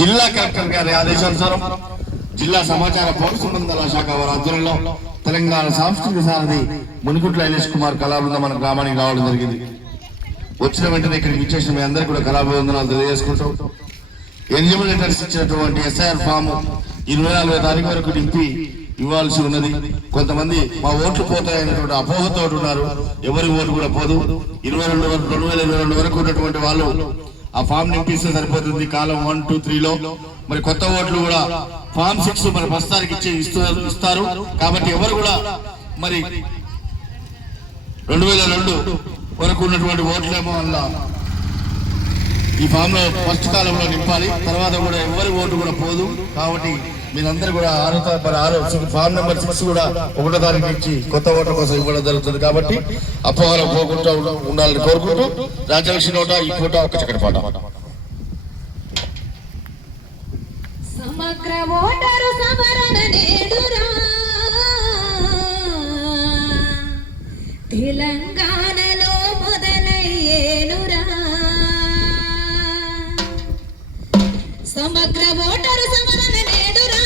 జిల్లా కలెక్టర్ గారి ఆదేశానుసారం జిల్లా సమాచార పౌర సంబంధాల శాఖ వారి ఆధ్వర్యంలో తెలంగాణ సాంస్కృతిక సారథి మునిగుట్ల ఐలేష్ కుమార్ కళాబృందం మన గ్రామానికి రావడం జరిగింది. వచ్చిన వెంటనే ఇక్కడికి ఇచ్చేసిన మీ అందరికీ కూడా కళాభివందనాలు తెలియజేసుకుంటాం. ఎలిజిబుల్ లెటర్స్ ఇచ్చినటువంటి ఎస్ఐఆర్ ఫామ్ 24వ తారీఖు వరకు నింపి ఇవ్వాల్సి ఉన్నది. కొంతమంది మా ఓట్లు పోతాయనేటువంటి అపోహతో ఉన్నారు. ఎవరి ఓటు కూడా పోదు. 2022 వరకు ఉన్నటువంటి వాళ్ళు ఆ ఫామ్ నింపిస్తే సరిపోతుంది. కాలం 1, 2, 3లో మరి కొత్త ఓట్లు కూడా ఫామ్ 6 మరి ప్రస్తుతానికి ఇస్తారు. కాబట్టి ఎవరు కూడా మరి 2002 వరకు ఉన్నటువంటి ఓట్లేమో వల్ల ఈ ఫామ్ లో ఫస్ట్ కాలంలో నింపాలి. తర్వాత కూడా ఎవరి ఓటు కూడా పోదు. కాబట్టి మీరందరూ కూడా 6 ఫామ్ నెంబర్ 6 కూడా 1వ తారీఖు నుంచి కొత్త ఓట్ల కోసం ఇవ్వడం జరుగుతుంది. కాబట్టి అపోహలు పోకుండా ఉండాలని కోరుకుంటూ రాజలక్ష్మి నోట ఈ ఫోటో ఒక చక్కటి పాట. సమగ్ర ఓటరు సమరణ నేడురా తెలంగాణలో మొదలయ్యేనురా. సమగ్ర ఓటరు సమరణ నేడురా